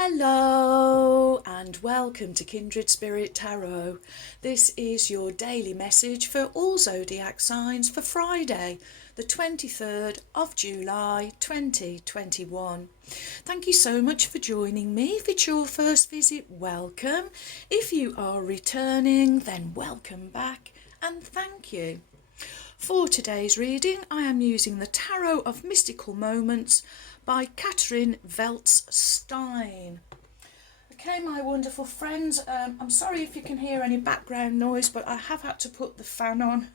Hello and welcome to Kindred Spirit Tarot. This is your daily message for all zodiac signs for Friday, the 23rd of July 2021. Thank you so much for joining me. If it's your first visit, welcome. If you are returning, then welcome back and thank you. For today's reading, I am using the Tarot of Mystical Moments by Catherine Veltz-Stein. Okay, my wonderful friends, I'm sorry if you can hear any background noise, but I have had to put the fan on.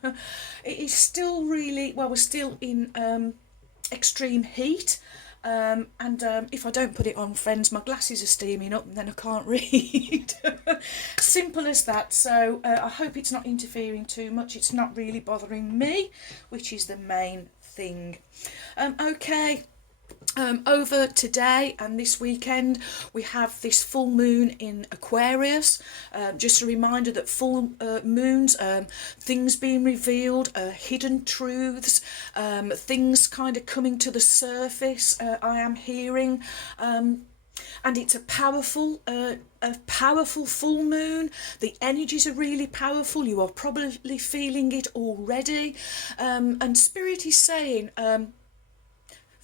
It is still really, well, we're still in extreme heat. And if I don't put it on, friends, my glasses are steaming up and then I can't read. Simple as that. So I hope it's not interfering too much. It's not really bothering me, which is the main thing. Okay. Over today and this weekend we have this full moon in Aquarius. Just a reminder that full moons, things being revealed, hidden truths, things kind of coming to the surface, I am hearing, and it's a powerful full moon. The energies are really powerful. You are probably feeling it already, and Spirit is saying,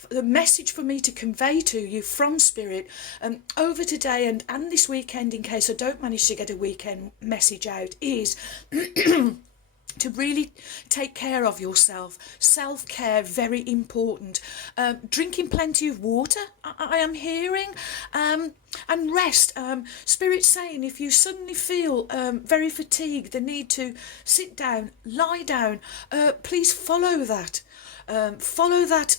the message for me to convey to you from Spirit over today and this weekend, in case I don't manage to get a weekend message out, is to really take care of yourself. Self-care, very important. Drinking plenty of water, I am hearing, and rest. Spirit saying if you suddenly feel very fatigued, the need to sit down, lie down, please follow that. Follow that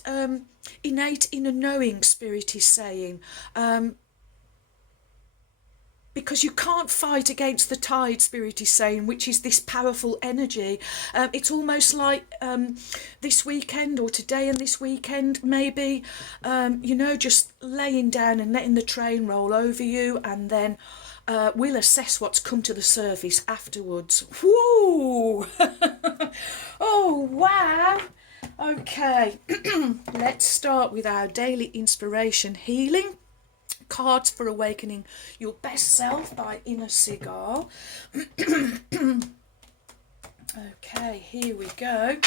innate inner knowing, Spirit is saying, because you can't fight against the tide, Spirit is saying, which is this powerful energy. It's almost like this weekend or today and this weekend, maybe, just laying down and letting the train roll over you, and then we'll assess what's come to the surface afterwards. Woo! Oh, wow! Okay, let's start with our daily inspiration healing. Cards for Awakening Your Best Self by Inner Cigar. Okay, here we go.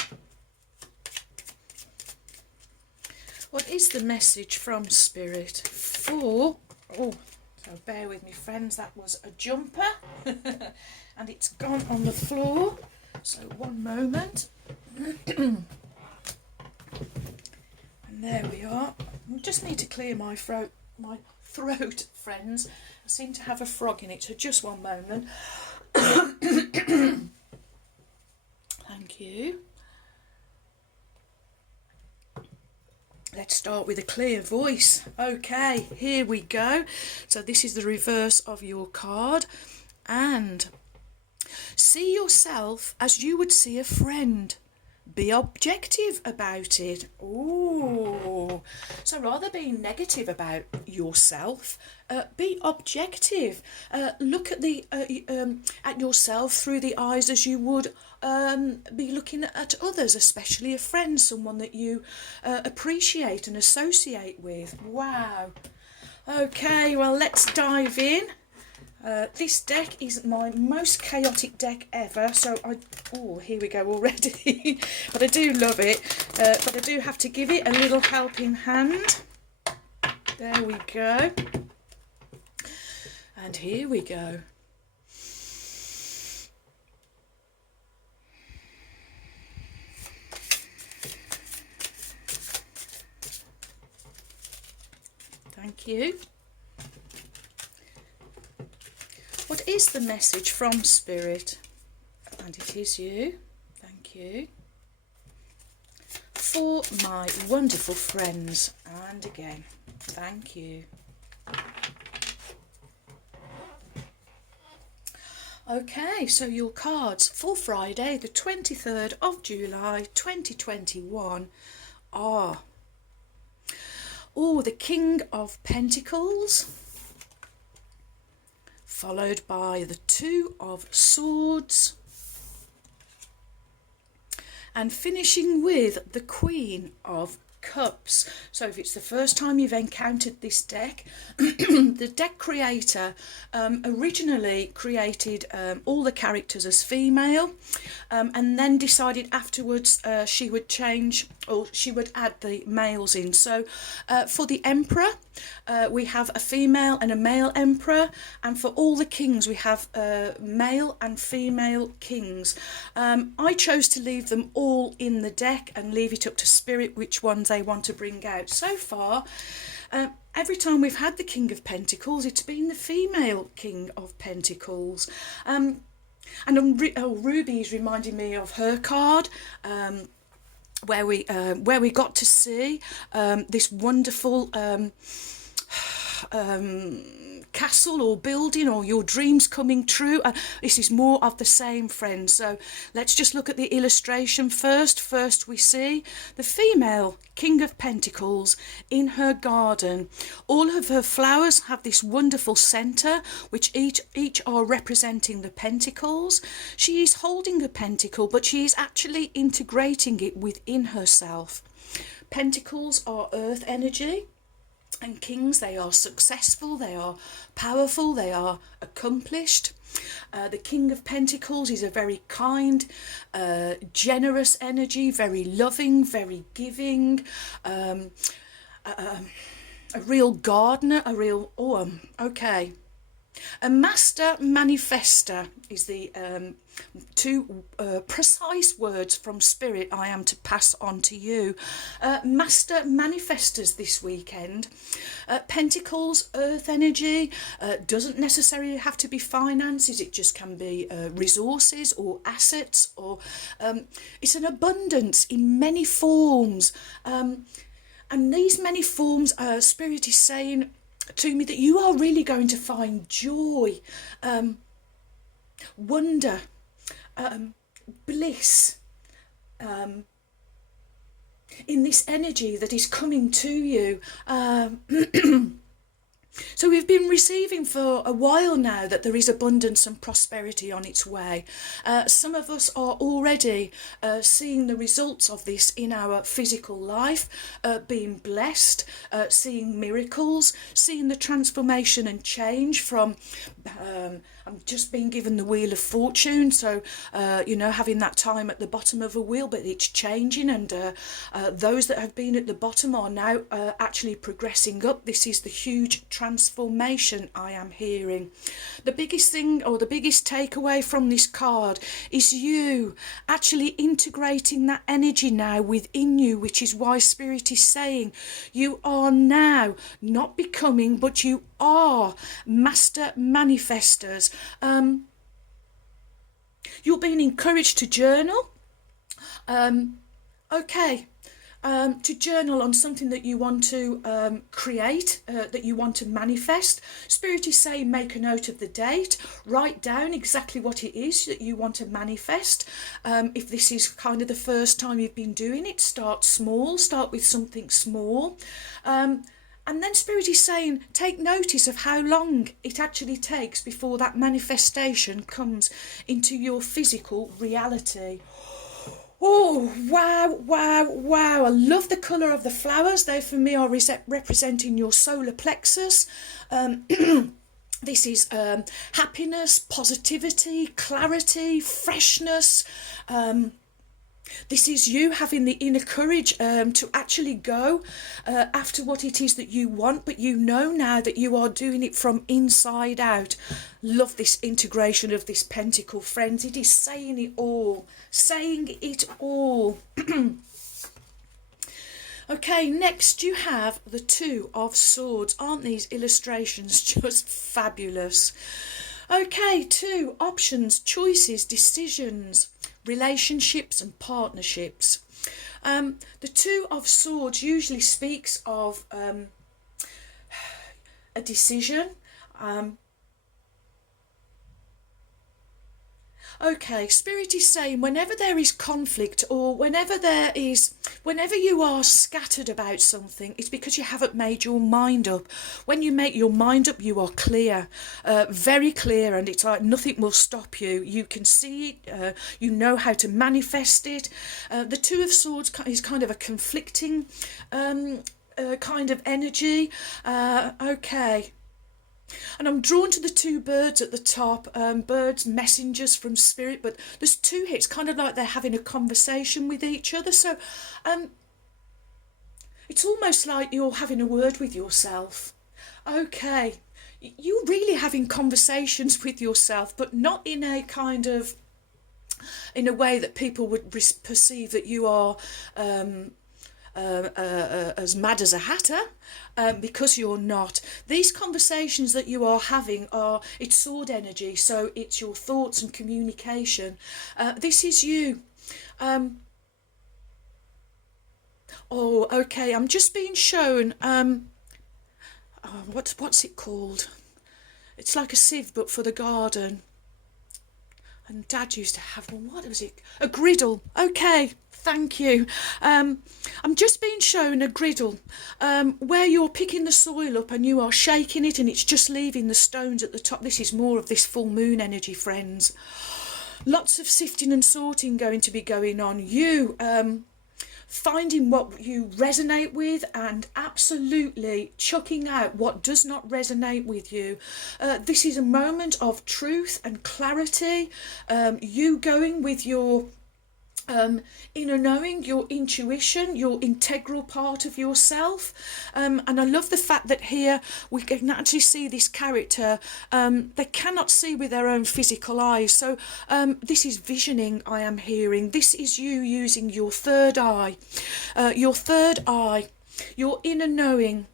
What is the message from Spirit for... so bear with me, friends, that was a jumper. And it's gone on the floor. So one moment. And there we are. I just need to clear my throat, friends. I seem to have a frog in it, so just one moment. Thank you. Let's start with a clear voice. Okay, here we go. So this is the reverse of your card. And see yourself as you would see a friend. Be objective about it. Ooh. So rather being negative about yourself, be objective. Look at at yourself through the eyes as you would be looking at others, especially a friend, someone that you appreciate and associate with. Wow. Okay, well, let's dive in. This deck is my most chaotic deck ever, so here we go already. But I do love it, but I do have to give it a little helping hand. There we go. And here we go. Thank you. What is the message from Spirit? And it is you. Thank you. For my wonderful friends. And again, thank you. Okay, so your cards for Friday, the 23rd of July 2021 are... the King of Pentacles, followed by the Two of Swords, and finishing with the Queen of Cups. So if it's the first time you've encountered this deck, the deck creator originally created all the characters as female, and then decided afterwards she would change, or she would add the males in. So for the Emperor, we have a female and a male Emperor, and for all the kings we have male and female kings. I chose to leave them all in the deck and leave it up to Spirit which ones they want to bring out. So far, every time we've had the King of Pentacles, it's been the female King of Pentacles. And Ruby is reminding me of her card, where we got to see this wonderful castle or building, or your dreams coming true. This is more of the same, friends. So let's just look at the illustration first. First we see the female King of Pentacles in her garden. All of her flowers have this wonderful centre, which each are representing the pentacles. She is holding a pentacle, but she is actually integrating it within herself. Pentacles are earth energy, and kings, they are successful, they are powerful, they are accomplished. The King of Pentacles is a very kind, generous energy, very loving, very giving, a real gardener, a master manifester is the two precise words from Spirit I am to pass on to you. Master manifestors this weekend. Pentacles, earth energy, doesn't necessarily have to be finances, it just can be resources or assets, or it's an abundance in many forms. And these many forms, Spirit is saying to me that you are really going to find joy, wonder, bliss in this energy that is coming to you. So we've been receiving for a while now that there is abundance and prosperity on its way. Some of us are already seeing the results of this in our physical life, being blessed, seeing miracles, seeing the transformation and change from I'm just being given the Wheel of Fortune, so having that time at the bottom of a wheel, but it's changing, and those that have been at the bottom are now actually progressing up. This is the huge transformation I am hearing. The biggest thing, or the biggest takeaway from this card, is you actually integrating that energy now within you, which is why Spirit is saying you are now not becoming, but you are master manifestors. You're being encouraged to journal. To journal on something that you want to create, that you want to manifest. Spirit is saying make a note of the date, write down exactly what it is that you want to manifest. If this is kind of the first time you've been doing it, start small, start with something small. And then Spirit is saying, take notice of how long it actually takes before that manifestation comes into your physical reality. Oh, wow, wow, wow. I love the colour of the flowers. They, for me, are representing your solar plexus. This is happiness, positivity, clarity, freshness. This is you having the inner courage to actually go after what it is that you want, but you know now that you are doing it from inside out. Love this integration of this pentacle, friends. It is saying it all, saying it all. Okay, next you have the Two of Swords. Aren't these illustrations just fabulous? Okay, two options, choices, decisions, relationships and partnerships. The Two of Swords usually speaks of a decision. Okay, Spirit is saying whenever there is conflict or whenever you are scattered about something, it's because you haven't made your mind up. When you make your mind up, you are clear, very clear, and it's like nothing will stop you. You can see it, you know how to manifest it. The Two of Swords is kind of a conflicting kind of energy. Okay. And I'm drawn to the two birds at the top, birds, messengers from spirit, but there's two hits, kind of like they're having a conversation with each other. So it's almost like you're having a word with yourself. Okay, you're really having conversations with yourself, but not in a kind of, in a way that people would perceive that you are as mad as a hatter, because you're not. These conversations that you are having it's sword energy, so it's your thoughts and communication. This is you. Oh, okay, I'm just being shown, what's it called? It's like a sieve, but for the garden. And Dad used to have one. What was it? A griddle. Okay, thank you. I'm just being shown a griddle where you're picking the soil up and you are shaking it and it's just leaving the stones at the top. This is more of this full moon energy, friends. Lots of sifting and sorting going to be going on. You finding what you resonate with and absolutely chucking out what does not resonate with you. This is a moment of truth and clarity. You going with your inner knowing, your intuition, your integral part of yourself. And I love the fact that here we can actually see this character. They cannot see with their own physical eyes. So this is visioning, I am hearing. This is you using your third eye, your inner knowing,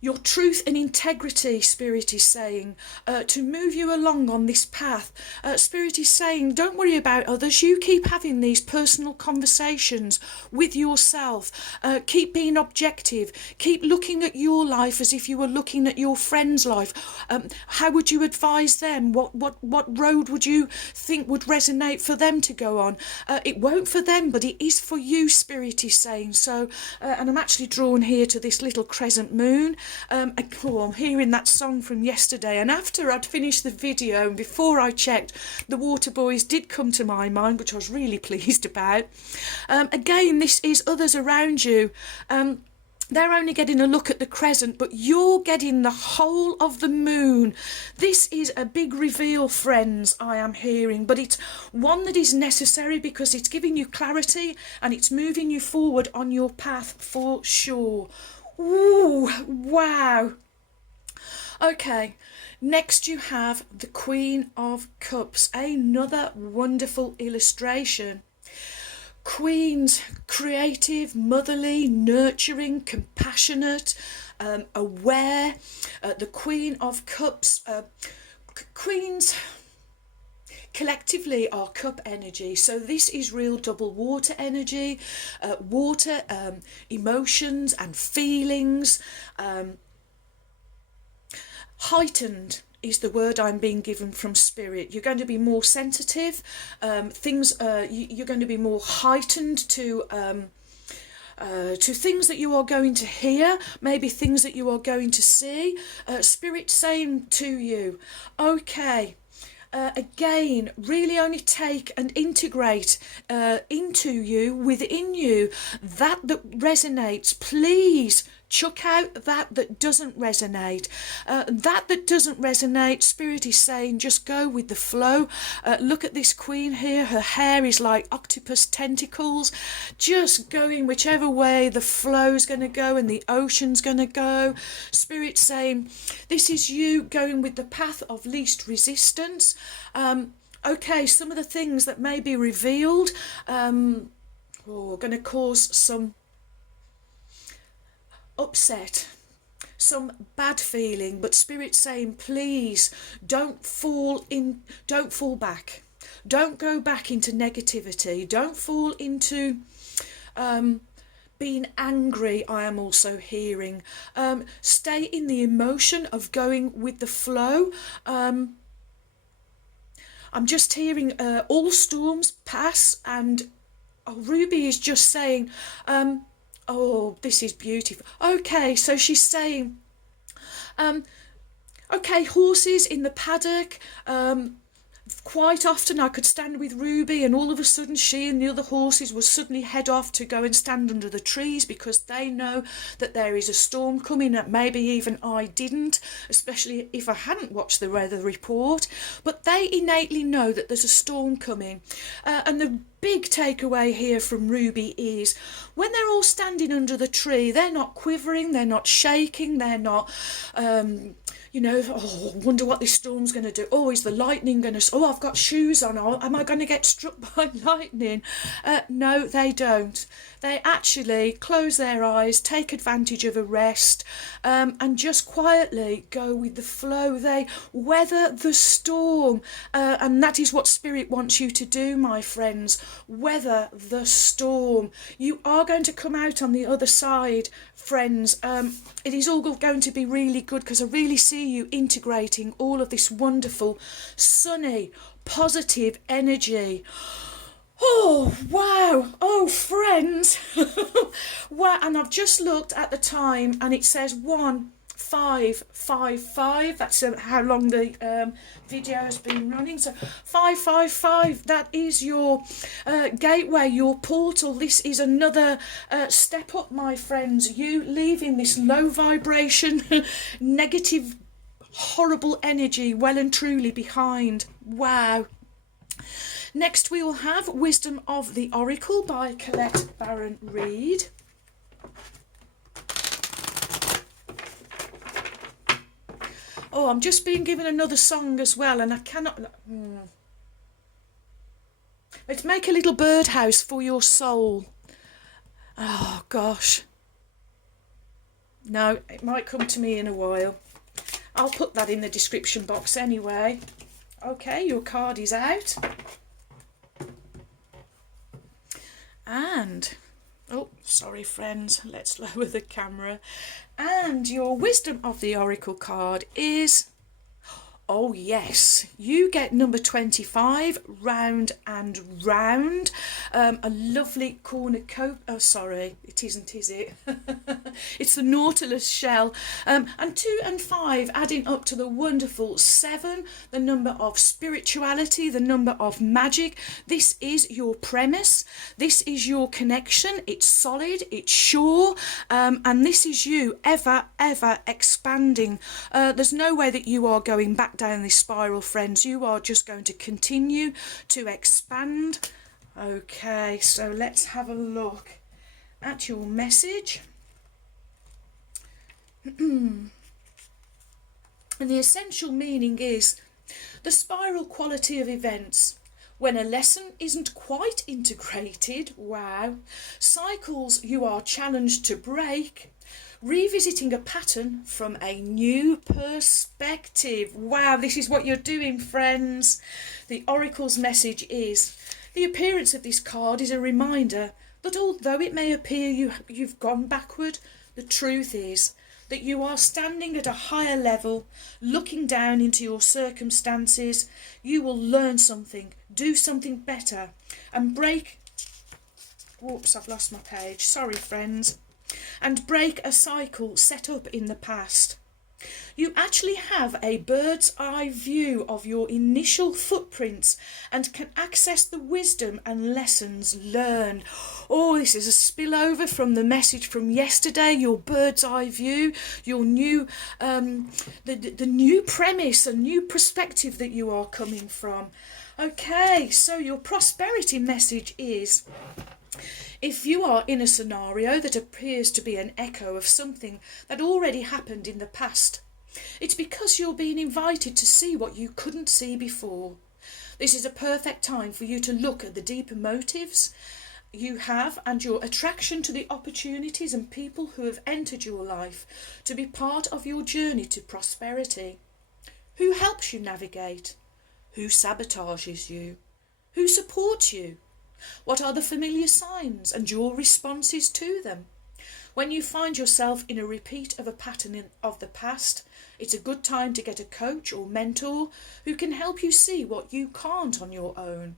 your truth and integrity, Spirit is saying, to move you along on this path. Spirit is saying, don't worry about others. You keep having these personal conversations with yourself. Keep being objective. Keep looking at your life as if you were looking at your friend's life. How would you advise them? What road would you think would resonate for them to go on? It won't for them, but it is for you, Spirit is saying. So, and I'm actually drawn here to this little crescent moon. I'm hearing that song from yesterday, and after I'd finished the video and before I checked, the Water Boys did come to my mind, which I was really pleased about. Again, this is others around you. They're only getting a look at the crescent, but you're getting the whole of the moon. This is a big reveal, friends, I am hearing, but it's one that is necessary because it's giving you clarity and it's moving you forward on your path for sure. Ooh, wow. Okay, next you have the Queen of Cups, another wonderful illustration. Queens, creative, motherly, nurturing, compassionate, aware. The Queen of Cups, Queens collectively are cup energy, so this is real double water energy, water, emotions and feelings, heightened is the word I'm being given from Spirit. You're going to be more sensitive, you're going to be more heightened to things that you are going to hear, maybe things that you are going to see. Spirit saying to you, okay, again, really only take and integrate into you, within you, that resonates. Please chuck out that doesn't resonate. That doesn't resonate, Spirit is saying, just go with the flow. Look at this queen here. Her hair is like octopus tentacles, just going whichever way the flow's going to go and the ocean's going to go. Spirit saying, this is you going with the path of least resistance. Okay, some of the things that may be revealed are going to cause some upset, some bad feeling, but Spirit saying, please don't fall back, don't go back into negativity, don't fall into being angry. I am also hearing, stay in the emotion of going with the flow. I'm just hearing all storms pass, and Ruby is just saying, oh, this is beautiful. Okay, so she's saying, okay, horses in the paddock. Quite often I could stand with Ruby, and all of a sudden she and the other horses will suddenly head off to go and stand under the trees because they know that there is a storm coming, that maybe even I didn't, especially if I hadn't watched the weather report. But they innately know that there's a storm coming. And the big takeaway here from Ruby is when they're all standing under the tree, they're not quivering, they're not shaking, they're not... oh, I wonder what this storm's going to do. Oh, is the lightning going to... Oh, I've got shoes on. Oh, am I going to get struck by lightning? No, they don't. They actually close their eyes, take advantage of a rest, and just quietly go with the flow. They weather the storm, and that is what Spirit wants you to do, my friends. Weather the storm. You are going to come out on the other side, friends. It is all going to be really good, because I really see you integrating all of this wonderful, sunny, positive energy. Oh, wow. Oh, friends. Wow. And I've just looked at the time and it says 1555. That's how long the video has been running. So 555, that is your gateway, your portal. This is another step up, my friends. You leaving this low vibration, negative, horrible energy well and truly behind. Wow. Next we will have Wisdom of the Oracle by Colette Baron Reed. Oh, I'm just being given another song as well, and I cannot... Let's make a little birdhouse for your soul. Oh, gosh. No, it might come to me in a while. I'll put that in the description box anyway. Okay, your card is out. And, oh, sorry friends, let's lower the camera. And your Wisdom of the Oracle card is, oh yes, you get number 25, Round and Round. A lovely cornucopia, oh sorry, it isn't, is it? It's the Nautilus shell. And 2 and 5 adding up to the wonderful 7, the number of spirituality, the number of magic. This is your premise, this is your connection, it's solid, it's sure, and this is you ever expanding. There's no way that you are going back down this spiral, friends. You are just going to continue to expand. Okay, so let's have a look at your message. And the essential meaning is the spiral quality of events. When a lesson isn't quite integrated, wow, cycles you are challenged to break, revisiting a pattern from a new perspective. Wow, this is what you're doing, friends. The Oracle's message is, the appearance of this card is a reminder that although it may appear you've gone backward, the truth is that you are standing at a higher level, looking down into your circumstances. You will learn something, do something better, and break... Whoops, I've lost my page. Sorry, friends. And break a cycle set up in the past. You actually have a bird's eye view of your initial footprints and can access the wisdom and lessons learned. Oh, this is a spillover from the message from yesterday, your bird's eye view, your new, the new premise, a new perspective that you are coming from. Okay, so your prosperity message is, if you are in a scenario that appears to be an echo of something that already happened in the past, it's because you're being invited to see what you couldn't see before. This is a perfect time for you to look at the deeper motives you have and your attraction to the opportunities and people who have entered your life to be part of your journey to prosperity. Who helps you navigate? Who sabotages you? Who supports you? What are the familiar signs and your responses to them? When you find yourself in a repeat of a pattern of the past, it's a good time to get a coach or mentor who can help you see what you can't on your own.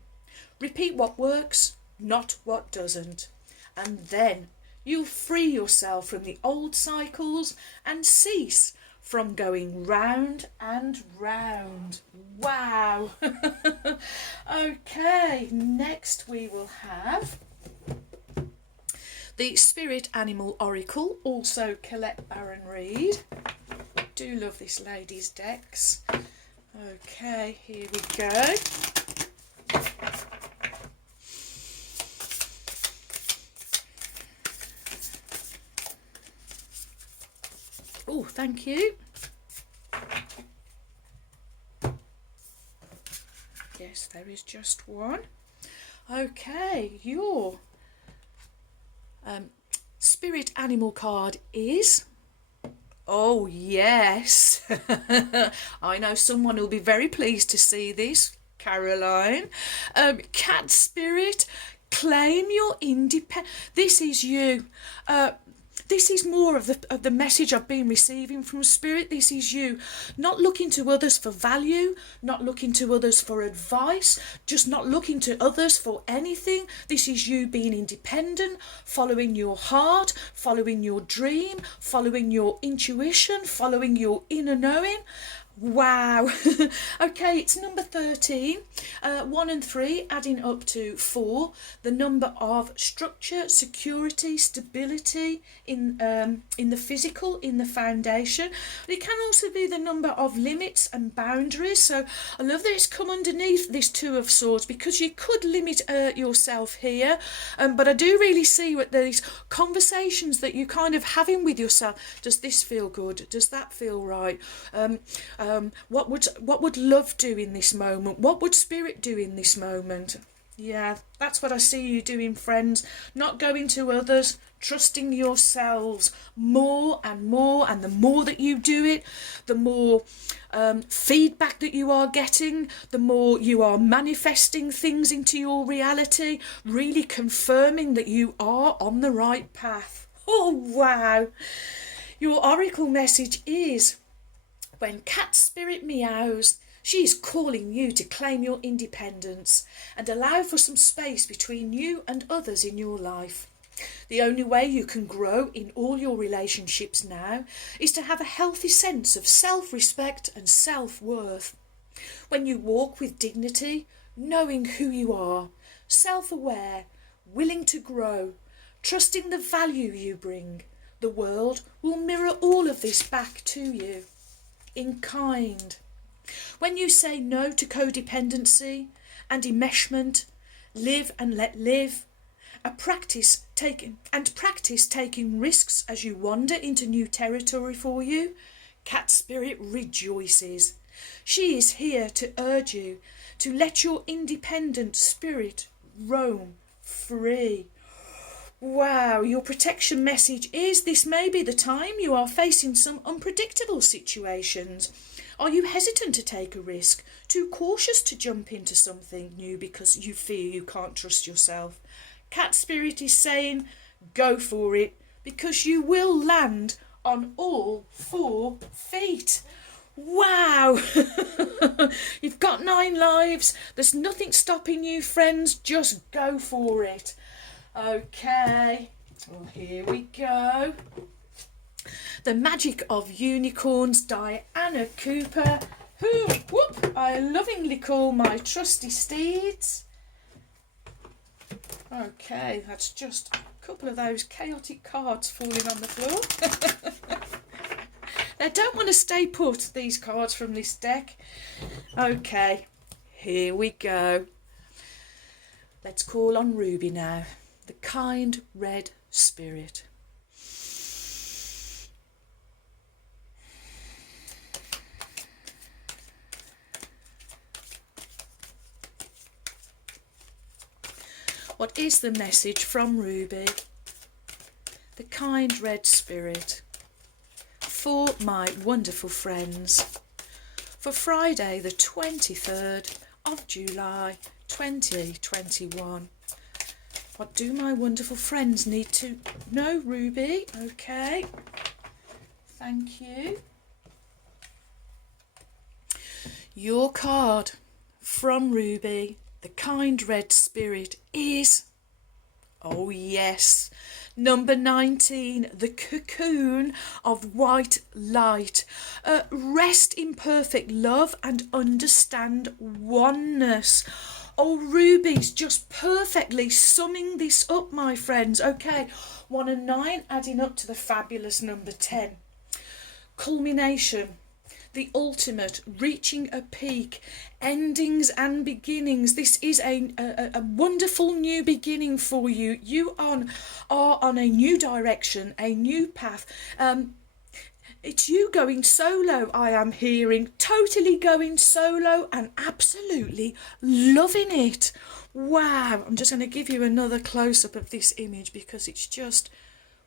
Repeat what works, not what doesn't. And then you'll free yourself from the old cycles and cease from going round and round. Wow. Okay, next we will have the Spirit Animal Oracle, also Colette Reid. I do love this lady's decks. Okay, here we go. Oh, thank you. Yes, there is just one. Okay, your spirit animal card is... Oh, yes. I know someone will be very pleased to see this, Caroline. Cat spirit, claim your independence. This is you. This is more of the message I've been receiving from Spirit. This is you. Not looking to others for value, not looking to others for advice, just not looking to others for anything. This is you being independent, following your heart, following your dream, following your intuition, following your inner knowing. Wow. Okay, it's number 13, 1 and 3 adding up to 4, the number of structure, security, stability in the physical, in the foundation. It can also be the number of limits and boundaries. So I love that it's come underneath this 2 of Swords, because you could limit yourself here, but I do really see what these conversations that you kind of having with yourself. Does this feel good? Does that feel right? What would love do in this moment? What would Spirit do in this moment? Yeah, that's what I see you doing, friends. Not going to others, trusting yourselves more and more. And the more that you do it, the more feedback that you are getting, the more you are manifesting things into your reality, really confirming that you are on the right path. Oh, wow. Your oracle message is... When cat spirit meows, she is calling you to claim your independence and allow for some space between you and others in your life. The only way you can grow in all your relationships now is to have a healthy sense of self-respect and self-worth. When you walk with dignity, knowing who you are, self-aware, willing to grow, trusting the value you bring, the world will mirror all of this back to you. In kind. When you say no to codependency and enmeshment, live and let live, practice taking risks as you wander into new territory for you, Cat Spirit rejoices. She is here to urge you to let your independent spirit roam free. Wow, your protection message is this may be the time you are facing some unpredictable situations. Are you hesitant to take a risk? Too cautious to jump into something new because you fear you can't trust yourself? Cat Spirit is saying, go for it, because you will land on all 4 feet. Wow. You've got 9 lives. There's nothing stopping you, friends. Just go for it. Okay, well, here we go. The Magic of Unicorns, Diana Cooper, who I lovingly call my trusty steeds. Okay, that's just a couple of those chaotic cards falling on the floor. They don't want to stay put, these cards from this deck. Okay, here we go. Let's call on Ruby now. The kind red spirit. What is the message from Ruby? The kind red spirit. For my wonderful friends. For Friday the 23rd of July 2021. What do my wonderful friends need to know, Ruby? Okay. Thank you. Your card from Ruby, the kind red spirit, is, oh yes, number 19, the cocoon of white light. Rest in perfect love and understand oneness. Oh, Ruby's just perfectly summing this up, my friends. Okay, 1 and 9 adding up to the fabulous number 10. Culmination, the ultimate, reaching a peak, endings and beginnings. This is a wonderful new beginning for you. You are on a new direction, a new path. It's you going solo, I am hearing, totally going solo and absolutely loving it. Wow, I'm just going to give you another close-up of this image because it's just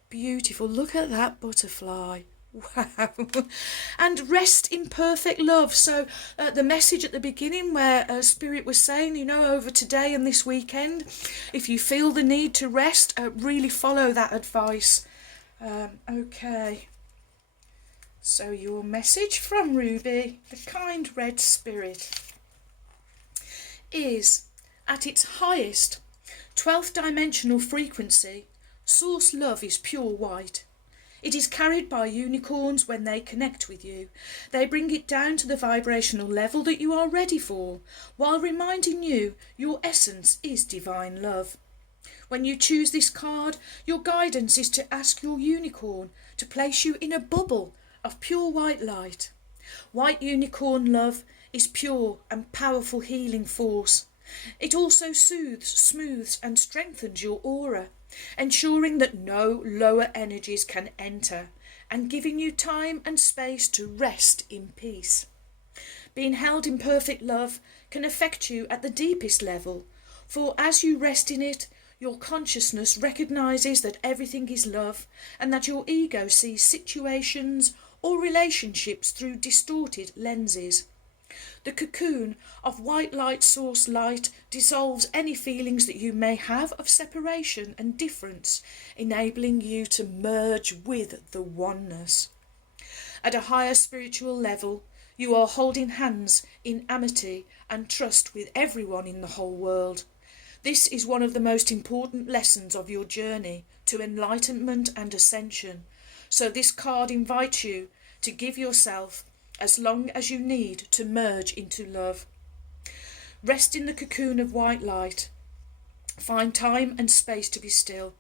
beautiful. Look at that butterfly. Wow. And rest in perfect love. So the message at the beginning where Spirit was saying, you know, over today and this weekend, if you feel the need to rest, really follow that advice. Okay. So your message from Ruby, the kind red spirit, is at its highest 12th dimensional frequency. Source love is pure white. It is carried by unicorns when they connect with you. They bring it down to the vibrational level that you are ready for, while reminding you your essence is divine love. When you choose this card, your guidance is to ask your unicorn to place you in a bubble of pure white light. White unicorn love is pure and powerful healing force. It also soothes, smooths and strengthens your aura, ensuring that no lower energies can enter and giving you time and space to rest in peace. Being held in perfect love can affect you at the deepest level, for as you rest in it, your consciousness recognizes that everything is love and that your ego sees situations or relationships through distorted lenses. The cocoon of white light source light dissolves any feelings that you may have of separation and difference, enabling you to merge with the oneness. At a higher spiritual level, you are holding hands in amity and trust with everyone in the whole world. This is one of the most important lessons of your journey to enlightenment and ascension. So this card invites you to give yourself as long as you need to merge into love. Rest in the cocoon of white light. Find time and space to be still.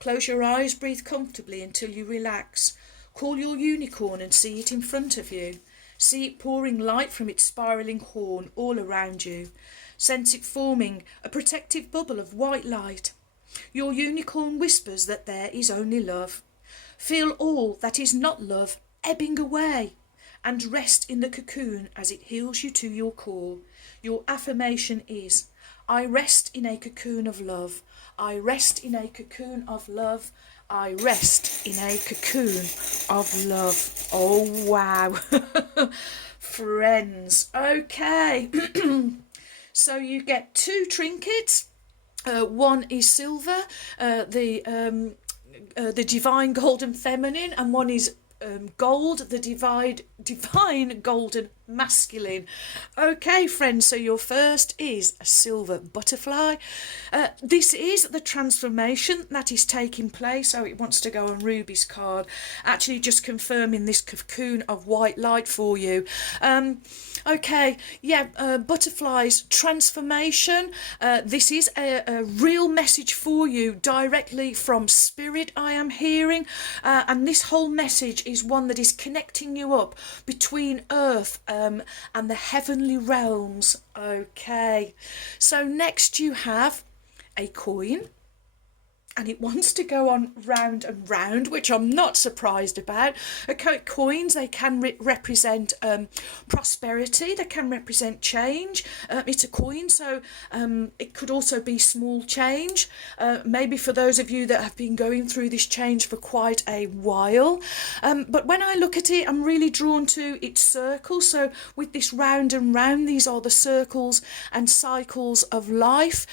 Close your eyes, breathe comfortably until you relax. Call your unicorn and see it in front of you. See it pouring light from its spiralling horn all around you. Sense it forming a protective bubble of white light. Your unicorn whispers that there is only love. Feel all that is not love ebbing away, and rest in the cocoon as it heals you to your core. Your affirmation is, I rest in a cocoon of love. I rest in a cocoon of love. I rest in a cocoon of love. Oh, wow. Friends. Okay. So you get 2 trinkets. One is silver, the divine golden feminine, and one is gold, the divine golden masculine. Okay, friends, so your first is a silver butterfly. This is the transformation that is taking place. So it wants to go on Ruby's card, actually just confirming this cocoon of white light for you. Okay, yeah, butterflies, transformation. This is a real message for you directly from Spirit, I am hearing. And this whole message is one that is connecting you up between Earth and the heavenly realms. Okay, so next you have a coin, and it wants to go on round and round, which I'm not surprised about. Okay, coins, they can represent prosperity, they can represent change. It's a coin, so it could also be small change, maybe for those of you that have been going through this change for quite a while. But when I look at it, I'm really drawn to its circles. So with this round and round, these are the circles and cycles of life.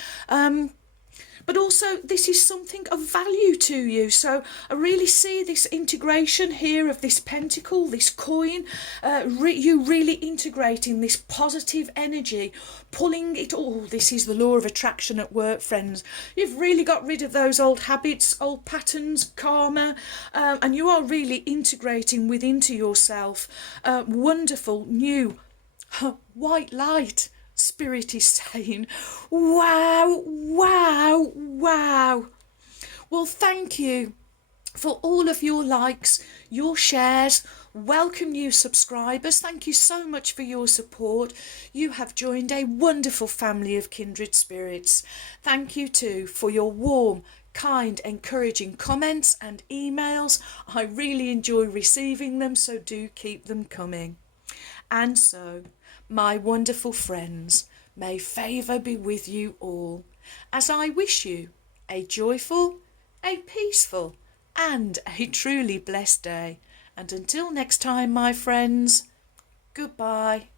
but also this is something of value to you. So I really see this integration here of this pentacle, this coin, you really integrating this positive energy, pulling it all. This is the law of attraction at work, friends. You've really got rid of those old habits, old patterns, karma, and you are really integrating within to yourself wonderful new white light. Spirit is saying, wow, wow, wow. Well, thank you for all of your likes, your shares. Welcome new subscribers. Thank you so much for your support. You have joined a wonderful family of kindred spirits. Thank you too for your warm, kind, encouraging comments and emails. I really enjoy receiving them, so do keep them coming. And so, my wonderful friends, may favour be with you all, as I wish you a joyful, a peaceful, and a truly blessed day. And until next time, my friends, goodbye.